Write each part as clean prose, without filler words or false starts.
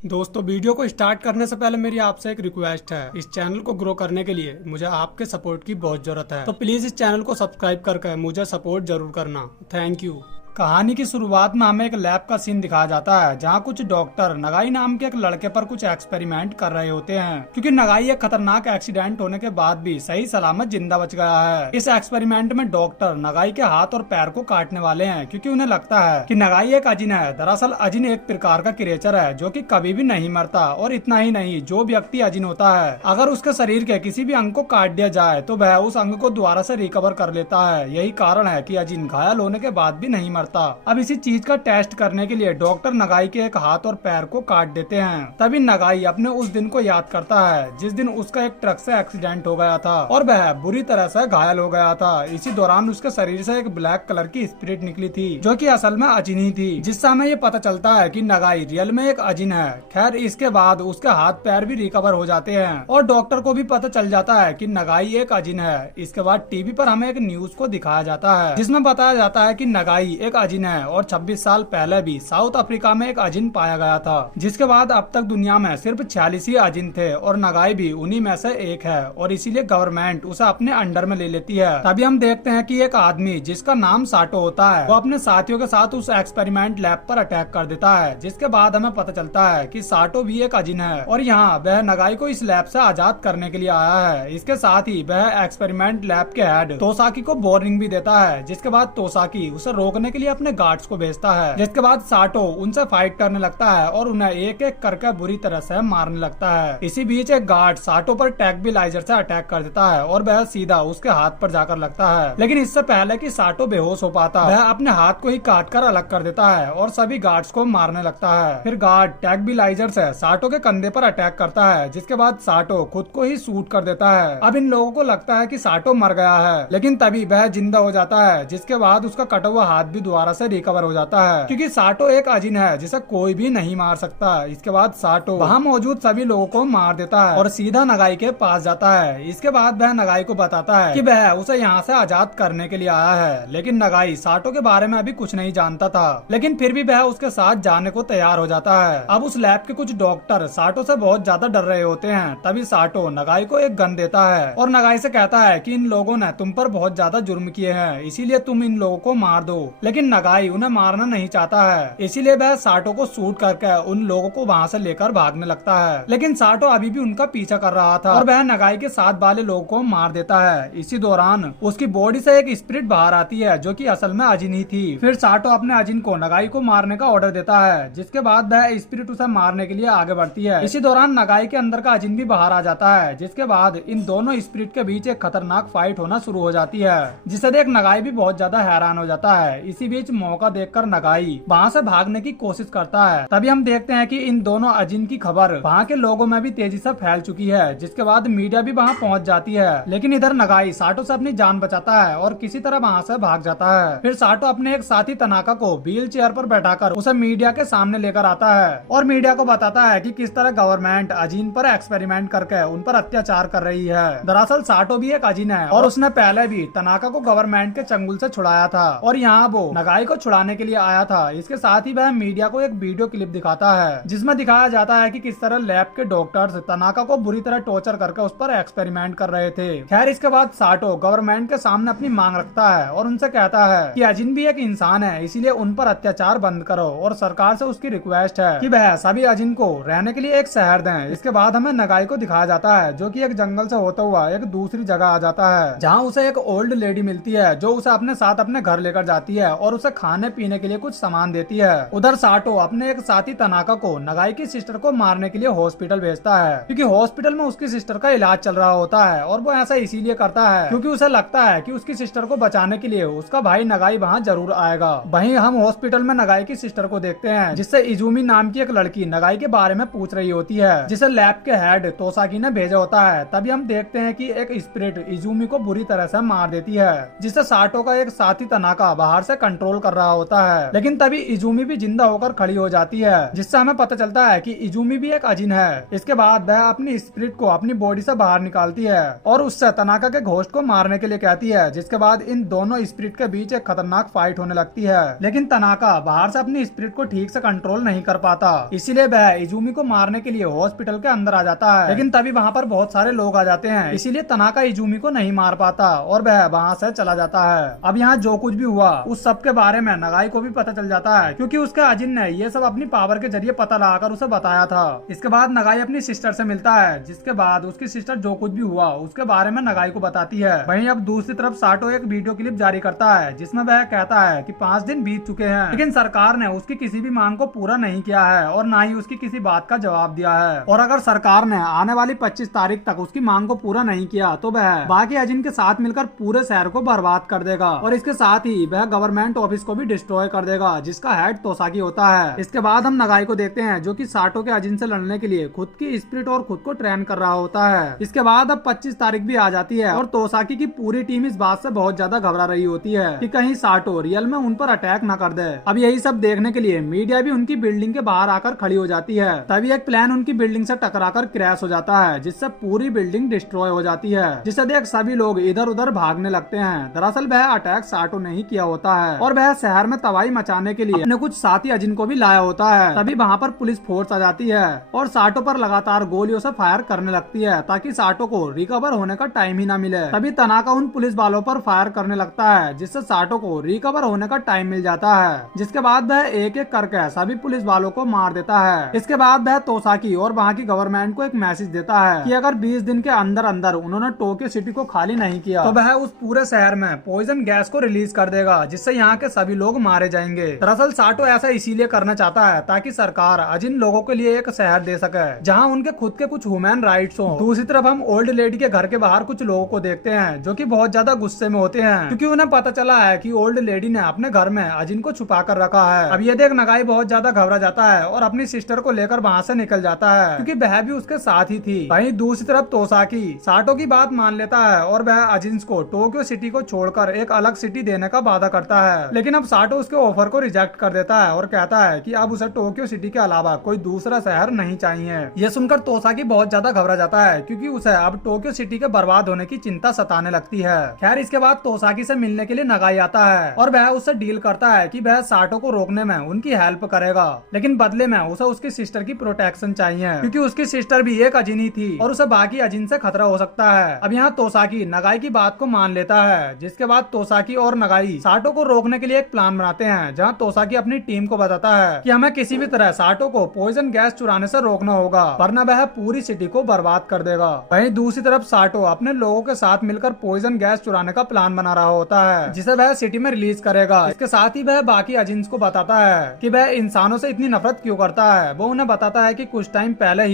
दोस्तों, वीडियो को स्टार्ट करने से पहले मेरी आपसे एक रिक्वेस्ट है। इस चैनल को ग्रो करने के लिए मुझे आपके सपोर्ट की बहुत जरूरत है, तो प्लीज इस चैनल को सब्सक्राइब करके मुझे सपोर्ट जरूर करना। Thank you. कहानी की शुरुआत में हमें एक लैब का सीन दिखाया जाता है, जहाँ कुछ डॉक्टर नगाई नाम के एक लड़के पर कुछ एक्सपेरिमेंट कर रहे होते हैं, क्योंकि नगाई एक खतरनाक एक्सीडेंट होने के बाद भी सही सलामत जिंदा बच गया है। इस एक्सपेरिमेंट में डॉक्टर नगाई के हाथ और पैर को काटने वाले हैं, क्योंकि उन्हें लगता है कि नगाई एक अजिन है। दरअसल अजिन एक प्रकार का क्रिएचर है जो कि कभी भी नहीं मरता, और इतना ही नहीं, जो व्यक्ति अजिन होता है, अगर उसके शरीर के किसी भी अंग को काट दिया जाए तो वह उस अंग को दोबारा से रिकवर कर लेता है। यही कारण है कि अजिन घायल होने के बाद भी नहीं मरता। अब इसी चीज का टेस्ट करने के लिए डॉक्टर नगाई के एक हाथ और पैर को काट देते हैं। तभी नगाई अपने उस दिन को याद करता है जिस दिन उसका एक ट्रक से एक्सीडेंट हो गया था और वह बुरी तरह से घायल हो गया था। इसी दौरान उसके शरीर से एक ब्लैक कलर की स्पिरिट निकली थी, जो कि असल में अजिन ही थी, जिससे हमें ये पता चलता है कि नगाई रियल में एक अजिन है। खैर, इसके बाद उसके हाथ पैर भी रिकवर हो जाते हैं और डॉक्टर को भी पता चल जाता है कि नगाई एक अजिन है। इसके बाद टीवी पर हमें एक न्यूज को दिखाया जाता है, जिसमें बताया जाता है कि नगाई एक अजिन है और 26 साल पहले भी साउथ अफ्रीका में एक अजिन पाया गया था, जिसके बाद अब तक दुनिया में सिर्फ 46 ही अजिन थे और नगाई भी उन्हीं में से एक है, और इसीलिए गवर्नमेंट उसे अपने अंडर में ले लेती है। तभी हम देखते हैं कि एक आदमी जिसका नाम साटो होता है, वो अपने साथियों के साथ उस एक्सपेरिमेंट लैब पर अटैक कर देता है, जिसके बाद हमें पता चलता है कि साटो भी एक अजिन है और यहाँ वह नगाई को इस लैब से आजाद करने के लिए आया है। इसके साथ ही वह एक्सपेरिमेंट लैब के हेड तोसाकी को वार्निंग भी देता है, जिसके बाद तोसाकी उसे रोकने के लिए अपने गार्ड्स को भेजता है, जिसके बाद साटो उनसे फाइट करने लगता है और उन्हें एक एक करके बुरी तरह से मारने लगता है। इसी बीच एक गार्ड साटो पर ट्रैंक्विलाइजर से अटैक कर देता है और वह सीधा उसके हाथ पर जाकर लगता है, लेकिन इससे पहले कि साटो बेहोश हो पाता, वह अपने हाथ को ही काट कर अलग कर देता है और सभी गार्ड्स को मारने लगता है। फिर गार्ड ट्रैंक्विलाइजर से साटो के कंधे पर अटैक करता है, जिसके बाद साटो खुद को ही शूट कर देता है। अब इन लोगों को लगता है कि साटो मर गया है, लेकिन तभी वह जिंदा हो जाता है, जिसके बाद उसका कटा हुआ हाथ भी दोबारा से रिकवर हो जाता है, क्योंकि साटो एक अजिन है जिसे कोई भी नहीं मार सकता। इसके बाद साटो वहाँ मौजूद सभी लोगों को मार देता है और सीधा नगाई के पास जाता है। इसके बाद वह नगाई को बताता है कि वह उसे यहाँ से आजाद करने के लिए आया है, लेकिन नगाई साटो के बारे में अभी कुछ नहीं जानता था, लेकिन फिर भी वह उसके साथ जाने को तैयार हो जाता है। अब उस लैब के कुछ डॉक्टर साटो से बहुत ज्यादा डर रहे होते हैं। तभी साटो नगाई को एक गन देता है और नगाई से कहता है कि इन लोगों ने तुम पर बहुत ज्यादा जुर्म किए हैं, इसीलिए तुम इन लोगों को मार दो। लेकिन नगाई उन्हें मारना नहीं चाहता है, इसीलिए वह साटो को शूट करके उन लोगों को वहाँ से लेकर भागने लगता है, लेकिन साटो अभी भी उनका पीछा कर रहा था और वह नगाई के साथ वाले लोगों को मार देता है। इसी दौरान उसकी बॉडी से एक स्पिरिट बाहर आती है, जो कि असल में अजिन ही थी। फिर साटो अपने अजिन को नगाई को मारने का ऑर्डर देता है, जिसके बाद वह स्पिरिट उसे मारने के लिए आगे बढ़ती है। इसी दौरान नगाई के अंदर का अजिन भी बाहर आ जाता है, जिसके बाद इन दोनों स्पिरिट के बीच एक खतरनाक फाइट होना शुरू हो जाती है, जिसे देख नगाई भी बहुत ज्यादा हैरान हो जाता है। इसी बीच मौका देखकर नगाई वहाँ से भागने की कोशिश करता है। तभी हम देखते हैं कि इन दोनों अजिन की खबर वहाँ के लोगों में भी तेजी से फैल चुकी है, जिसके बाद मीडिया भी वहाँ पहुँच जाती है। लेकिन इधर नगाई साटो से अपनी जान बचाता है और किसी तरह वहाँ से भाग जाता है। फिर साटो अपने एक साथी तनाका को व्हील चेयर पर बैठाकर उसे मीडिया के सामने लेकर आता है और मीडिया को बताता है कि किस तरह गवर्नमेंट अजिन पर एक्सपेरिमेंट करके उन पर अत्याचार कर रही है। दरअसल साटो भी एक अजिन है और उसने पहले भी तनाका को गवर्नमेंट के चंगुल से छुड़ाया था और यहाँ वो नगाई को छुड़ाने के लिए आया था। इसके साथ ही वह मीडिया को एक वीडियो क्लिप दिखाता है, जिसमें दिखाया जाता है कि किस तरह लैब के डॉक्टर्स तनाका को बुरी तरह टॉर्चर करके उस पर एक्सपेरिमेंट कर रहे थे। खैर, इसके बाद साटो गवर्नमेंट के सामने अपनी मांग रखता है और उनसे कहता है कि अजिन भी एक इंसान है, इसीलिए उन पर अत्याचार बंद करो, और सरकार से उसकी रिक्वेस्ट है कि वह सभी अजिन को रहने के लिए एक शहर दें। इसके बाद हमें नगाई को दिखाया जाता है, जो कि एक जंगल से होता हुआ एक दूसरी जगह आ जाता है, जहाँ उसे एक ओल्ड लेडी मिलती है, जो उसे अपने साथ अपने घर लेकर जाती है और उसे खाने पीने के लिए कुछ सामान देती है। उधर साटो अपने एक साथी तनाका को नगाई की सिस्टर को मारने के लिए हॉस्पिटल भेजता है, क्योंकि हॉस्पिटल में उसकी सिस्टर का इलाज चल रहा होता है, और वो ऐसा इसीलिए करता है क्योंकि उसे लगता है कि उसकी सिस्टर को बचाने के लिए उसका भाई नगाई वहाँ जरूर आएगा। वहीं हम हॉस्पिटल में नगाई की सिस्टर को देखते हैं, जिससे इजुमी नाम की एक लड़की नगाई के बारे में पूछ रही होती है, जिसे लैब के हेड तोसाकी ने भेजा होता है। तभी हम देखते हैं कि एक स्पिरिट इजुमी को बुरी तरह से मार देती है, जिससे साटो का एक साथी तनाका बाहर से कंट्रोल कर रहा होता है। लेकिन तभी इजुमी भी जिंदा होकर खड़ी हो जाती है, जिससे हमें पता चलता है कि इजुमी भी एक अजिन है। इसके बाद वह अपनी स्पिरिट को अपनी बॉडी से बाहर निकालती है और उससे तनाका के घोस्ट को मारने के लिए कहती है, जिसके बाद इन दोनों स्पिरिट के बीच एक खतरनाक फाइट होने लगती है। लेकिन तनाका बाहर से अपनी स्पिरिट को ठीक से कंट्रोल नहीं कर पाता, इसीलिए वह इजुमी को मारने के लिए हॉस्पिटल के अंदर आ जाता है। लेकिन तभी वहाँ पर बहुत सारे लोग आ जाते हैं, इसीलिए तनाका इजुमी को नहीं मार पाता और वह वहाँ से चला जाता है। अब यहाँ जो कुछ भी हुआ उस सब के बारे में नगाई को भी पता चल जाता है, क्योंकि उसके अजिन ने ये सब अपनी पावर के जरिए पता लगाकर उसे बताया था। इसके बाद नगाई अपनी सिस्टर से मिलता है, जिसके बाद उसकी सिस्टर जो कुछ भी हुआ उसके बारे में नगाई को बताती है। वहीं अब दूसरी तरफ साटो एक वीडियो क्लिप जारी करता है, जिसमें वह कहता है कि 5 दिन बीत चुके हैं, लेकिन सरकार ने उसकी किसी भी मांग को पूरा नहीं किया है और न ही उसकी किसी बात का जवाब दिया है। और अगर सरकार ने आने वाली 25 तारीख तक उसकी मांग को पूरा नहीं किया तो वह बाकी अजिन के साथ मिलकर पूरे शहर को बर्बाद कर देगा और इसके साथ ही वह गवर्नमेंट ऑफिस को भी डिस्ट्रॉय कर देगा, जिसका हेड तोसाकी होता है। इसके बाद हम नगाई को देखते हैं, जो कि साटो के अजिन से लड़ने के लिए खुद की स्पिरिट और खुद को ट्रेन कर रहा होता है। इसके बाद अब 25 तारीख भी आ जाती है और तोसाकी की पूरी टीम इस बात से बहुत ज्यादा घबरा रही होती है कि कहीं साटो रियल में उन पर अटैक न कर दे। अब यही सब देखने के लिए मीडिया भी उनकी बिल्डिंग के बाहर आकर खड़ी हो जाती है। तभी एक प्लेन उनकी बिल्डिंग से टकराकर क्रैश हो जाता है, जिससे पूरी बिल्डिंग डिस्ट्रॉय हो जाती है, जिसे देख सभी लोग इधर उधर भागने लगते हैं। दरअसल वह अटैक साटो ने ही किया होता है और वह शहर में तबाही मचाने के लिए अपने कुछ साथी अजिन को भी लाया होता है। तभी वहाँ पर पुलिस फोर्स आ जाती है और साटो पर लगातार गोलियों से फायर करने लगती है, ताकि साटो को रिकवर होने का टाइम ही ना मिले। तभी तनाका उन पुलिस वालों पर फायर करने लगता है, जिससे साटो को रिकवर होने का टाइम मिल जाता है। जिसके बाद वह एक एक करके सभी पुलिस वालों को मार देता है। इसके बाद वह तोसाकी और वहाँ की गवर्नमेंट को एक मैसेज देता है कि अगर 20 दिन के अंदर अंदर उन्होंने टोक्यो सिटी को खाली नहीं किया तो वह उस पूरे शहर में पॉइजन गैस को रिलीज कर देगा, जिससे यहाँ के सभी लोग मारे जाएंगे। दरअसल साटो ऐसा इसीलिए करना चाहता है ताकि सरकार अजिन लोगों के लिए एक शहर दे सके जहाँ उनके खुद के कुछ ह्यूमन राइट्स हो। दूसरी तरफ हम ओल्ड लेडी के घर के बाहर कुछ लोगों को देखते हैं, जो कि बहुत ज्यादा गुस्से में होते हैं, क्योंकि उन्हें पता चला है कि ओल्ड लेडी ने अपने घर में अजिन को छुपा कर रखा है। अब ये देख नगाई बहुत ज्यादा घबरा जाता है और अपनी सिस्टर को लेकर वहाँ से निकल जाता है, क्योंकि वह भी उसके साथ ही थी। वहीं दूसरी तरफ तोसाकी साटो की बात मान लेता है और वह अजिन्स को टोक्यो सिटी को छोड़कर एक अलग सिटी देने का वादा करता है। लेकिन अब साटो उसके ऑफर को रिजेक्ट कर देता है और कहता है कि अब उसे टोक्यो सिटी के अलावा कोई दूसरा शहर नहीं चाहिए। यह सुनकर तोसाकी बहुत ज्यादा घबरा जाता है, क्योंकि उसे अब टोक्यो सिटी के बर्बाद होने की चिंता सताने लगती है। खैर इसके बाद तोसाकी से मिलने के लिए नगाई आता है और वह उससे डील करता है कि वह साटो को रोकने में उनकी हेल्प करेगा, लेकिन बदले में उसे उसकी सिस्टर की प्रोटेक्शन चाहिए, क्योंकि उसकी सिस्टर भी एक अजिन ही थी और उसे बाकी अजिन से खतरा हो सकता है। अब यहाँ तोसाकी नगाई की बात को मान लेता है, जिसके बाद तोसाकी और नगाई साटो को रोकने के लिए एक प्लान बनाते हैं, जहाँ तोसाकी अपनी टीम को बताता है कि हमें किसी भी तरह साटो को पॉइजन गैस चुराने से रोकना होगा, वरना वह पूरी सिटी को बर्बाद कर देगा। वहीं दूसरी तरफ साटो अपने लोगों के साथ मिलकर पॉइजन गैस चुराने का प्लान बना रहा होता है, जिसे वह सिटी में रिलीज करेगा। इसके साथ ही वह बाकी अजिन्स को बताता है कि वह इंसानों से इतनी नफरत क्यों करता है। वो उन्हें बताता है कि कुछ टाइम पहले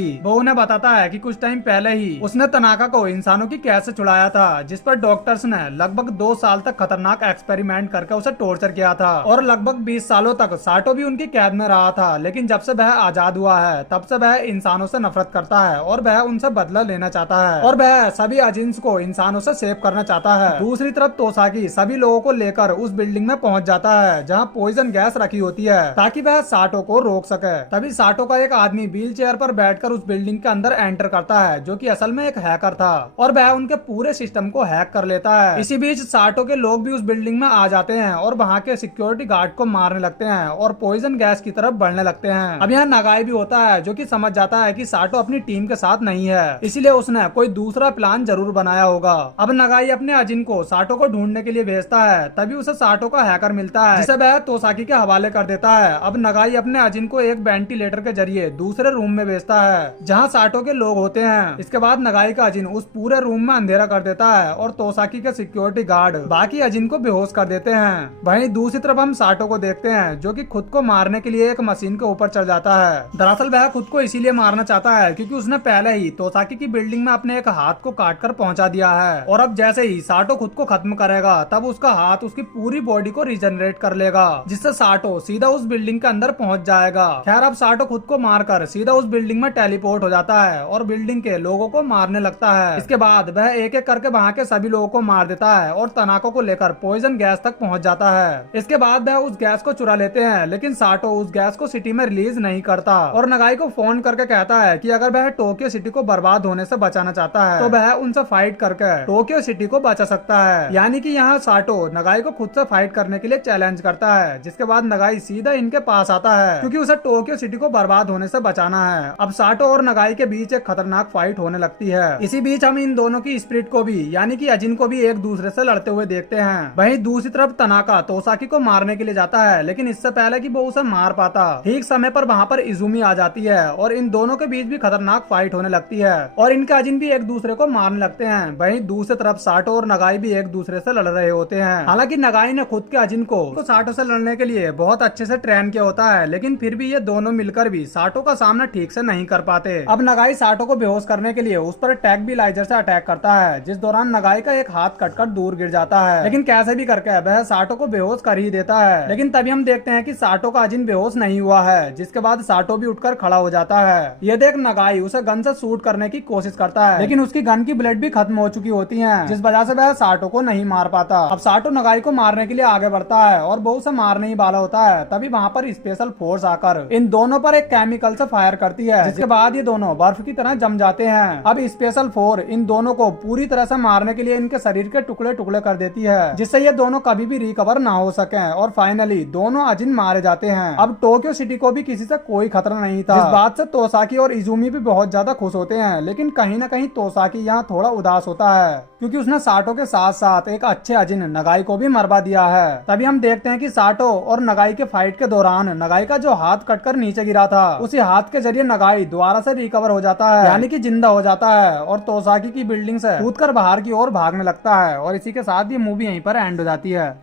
ही उसने तनाका को इंसानों की कैद से छुड़ाया था, जिस पर डॉक्टर्स ने लगभग 2 साल तक खतरनाक एक्सपेरिमेंट करके उसे टॉर्चर किया था और लगभग 20 सालों तक साटो भी उनकी कैद में रहा था। लेकिन जब से वह आजाद हुआ है तब से वह इंसानों से नफरत करता है और वह उनसे बदला लेना चाहता है और वह सभी अजिन्स को इंसानों से सेव करना चाहता है। दूसरी तरफ तोसाकी सभी लोगों को लेकर उस बिल्डिंग में पहुंच जाता है जहां पॉइजन गैस रखी होती है, ताकि वह साटो को रोक सके। तभी साटो का एक आदमी व्हील चेयर पर बैठकर उस बिल्डिंग के अंदर एंटर करता है, जो कि असल में एक हैकर था और वह उनके पूरे सिस्टम को हैक कर लेता है। इसी बीच साटो के लोग भी उस बिल्डिंग में आ जाते हैं और वहाँ के सिक्योरिटी गार्ड को मारने लगते हैं और पॉइजन गैस की तरफ बढ़ने लगते हैं। अब यहाँ नगाई भी होता है, जो कि समझ जाता है कि साटो अपनी टीम के साथ नहीं है, इसीलिए उसने कोई दूसरा प्लान जरूर बनाया होगा। अब नगाई अपने अजिन को साटो को ढूंढने के लिए भेजता है, तभी उसे साटो का हैकर मिलता है, जिसे वह तोसाकी के हवाले कर देता है। अब नगाई अपने अजिन को एक वेंटिलेटर के जरिए दूसरे रूम में भेजता है जहाँ साटो के लोग होते हैं। इसके बाद नगाई का अजिन उस पूरे रूम में अंधेरा कर देता है और तोसाकी के सिक्योरिटी गार्ड बाकी अजिन को बेहोश कर देते हैं। वहीं दूसरी तरफ हम साटो को देखते हैं, जो कि खुद को मारने के लिए एक मशीन के ऊपर चढ़ जाता है। दरअसल वह खुद को इसीलिए मारना चाहता है क्योंकि उसने पहले ही तोसाकी की बिल्डिंग में अपने एक हाथ को काट कर पहुंचा दिया है और अब जैसे ही साटो खुद को खत्म करेगा तब उसका हाथ उसकी पूरी बॉडी को रिजनरेट कर लेगा, जिससे साटो सीधा उस बिल्डिंग के अंदर पहुंच जाएगा। खैर अब साटो खुद को मारकर सीधा उस बिल्डिंग में टेलीपोर्ट हो जाता है और बिल्डिंग के लोगों को मारने लगता है। इसके बाद वह एक एक करके वहाँ के सभी लोगों को मार देता है और तनाको को लेकर पॉइजन गैस तक पहुंच जाता जाता है। इसके बाद वह उस गैस को चुरा लेते हैं, लेकिन साटो उस गैस को सिटी में रिलीज नहीं करता और नगाई को फोन करके कहता है कि अगर वह टोक्यो सिटी को बर्बाद होने से बचाना चाहता है तो वह उनसे फाइट करके टोक्यो सिटी को बचा सकता है। यानी कि यहाँ साटो नगाई को खुद से फाइट करने के लिए चैलेंज करता है, जिसके बाद नगाई सीधा इनके पास आता है क्योंकि उसे टोक्यो सिटी को बर्बाद होने से बचाना है। अब साटो और नगाई के बीच एक खतरनाक फाइट होने लगती है। इसी बीच हम इन दोनों की स्पिरिट को भी यानी कि अजिन को भी एक दूसरे से लड़ते हुए देखते हैं। वहीं दूसरी तरफ तनाका तोसाकी को मारने के लिए जाता है, लेकिन इससे पहले कि वो उसे मार पाता ठीक समय पर वहाँ पर इजुमी आ जाती है और इन दोनों के बीच भी खतरनाक फाइट होने लगती है और इनके अजिन भी एक दूसरे को मारने लगते हैं। वहीं दूसरी तरफ साटो और नगाई भी एक दूसरे से लड़ रहे होते हैं। हालांकि नगाई ने खुद के अजिन को तो साटो से लड़ने के लिए बहुत अच्छे से ट्रेन किया होता है, लेकिन फिर भी ये दोनों मिलकर भी साटो का सामना ठीक से नहीं कर पाते। अब नगाई साटो को बेहोश करने के लिए उस पर टैगबिलाइजर से अटैक करता है, जिस दौरान नगाई का एक हाथ कटकर दूर गिर जाता है, लेकिन कैसे भी करके वह साटो को बेहोश कर ही देता है। लेकिन तभी हम देखते हैं कि साटो का अजिन बेहोश नहीं हुआ है, जिसके बाद साटो भी उठकर खड़ा हो जाता है। ये देख नगाई उसे गन से शूट करने की कोशिश करता है, लेकिन उसकी गन की बुलेट भी खत्म हो चुकी होती है, जिस वजह से वह साटो को नहीं मार पाता। अब साटो नगाई को मारने के लिए आगे बढ़ता है और वो उसे मारने ही वाला होता है, तभी वहाँ पर स्पेशल फोर्स आकर इन दोनों पर एक केमिकल से फायर करती है, जिसके बाद ये दोनों बर्फ की तरह जम जाते हैं। अब स्पेशल फोर्स इन दोनों को पूरी तरह से मारने के लिए इनके शरीर के टुकड़े टुकड़े कर देती है, जिससे ये दोनों कभी भी रिकवर ना हो सके और फाइनली दोनों अजिन मारे जाते हैं। अब टोक्यो सिटी को भी किसी से कोई खतरा नहीं था। इस बात से तोसाकी और इजुमी भी बहुत ज्यादा खुश होते हैं, लेकिन कहीं ना कहीं तोसाकी यहाँ थोड़ा उदास होता है क्योंकि उसने साटो के साथ साथ एक अच्छे अजिन नगाई को भी मरवा दिया है। तभी हम देखते हैं कि साटो और नगाई के फाइट के दौरान नगाई का जो हाथ कटकर नीचे गिरा था, उसी हाथ के जरिए नगाई दोबारा से रिकवर हो जाता है, यानी कि जिंदा हो जाता है और तोसाकी की बिल्डिंग से कूदकर बाहर की ओर भागने लगता है। और इसी के साथ ये मूवी यहीं पर एंड हो जाती है।